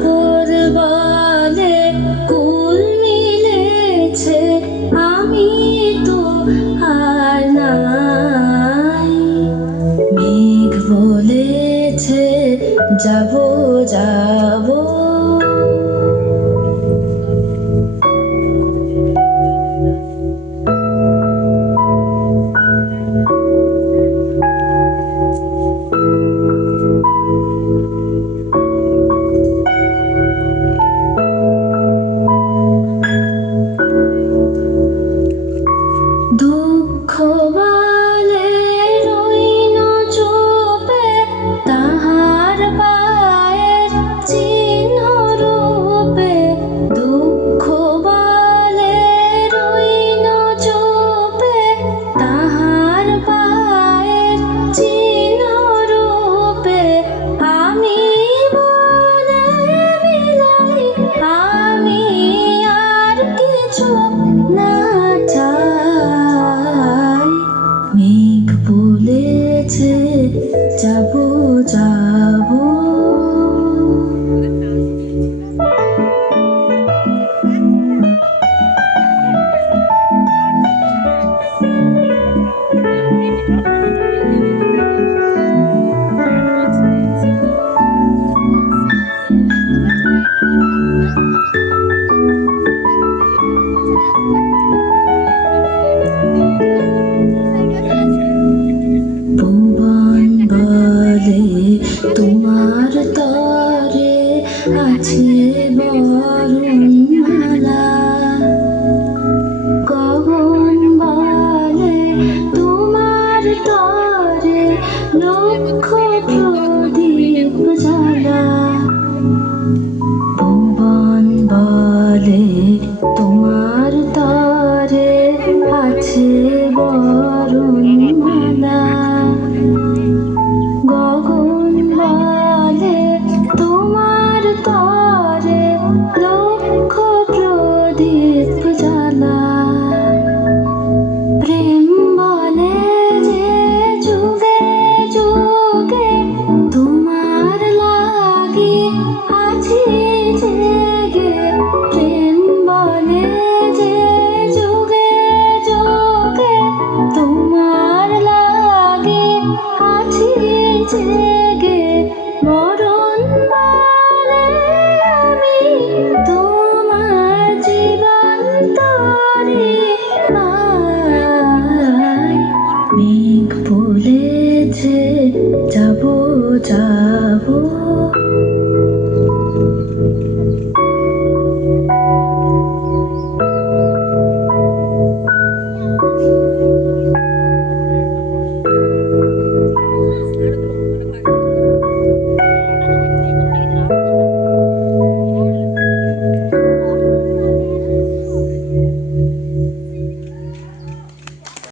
সাগর বলে কুল মিলেছে, আমি তো আর নাই। মেঘ বলেছে যাবো যাবো, দুঃখ বলে রইল চুপে, তাহার পায়ের চিহ্ন রূপে। দুঃখ বলে রইল চুপে, তাহার পায়ের চিহ্ন রূপে। আমি বলে বিলাই, আমি আর কিছু না চাই। মেঘ বলেছে যাবো যাবো, ভুবন বলে তোমার তরে আছে বরণমালা। গগন বলে তোমার তরে লক্ষ প্রদীপ জ্বালা। ভুবন বলে তোমার তরে আছে বরণমালা। গগন বলে তোমার তরে লক্ষ প্রদীপ জ্বালা। প্রেম বলে যে যুগে যুগে তোমার লাগি আছি জেগে। প্রেম বলে যে যুগে যুগে তোমার লাগি আছি জেগে। মরণ বলে আমি তোমার জীবন তরে পাই। মেঘ বলেছে যাবো যাবো।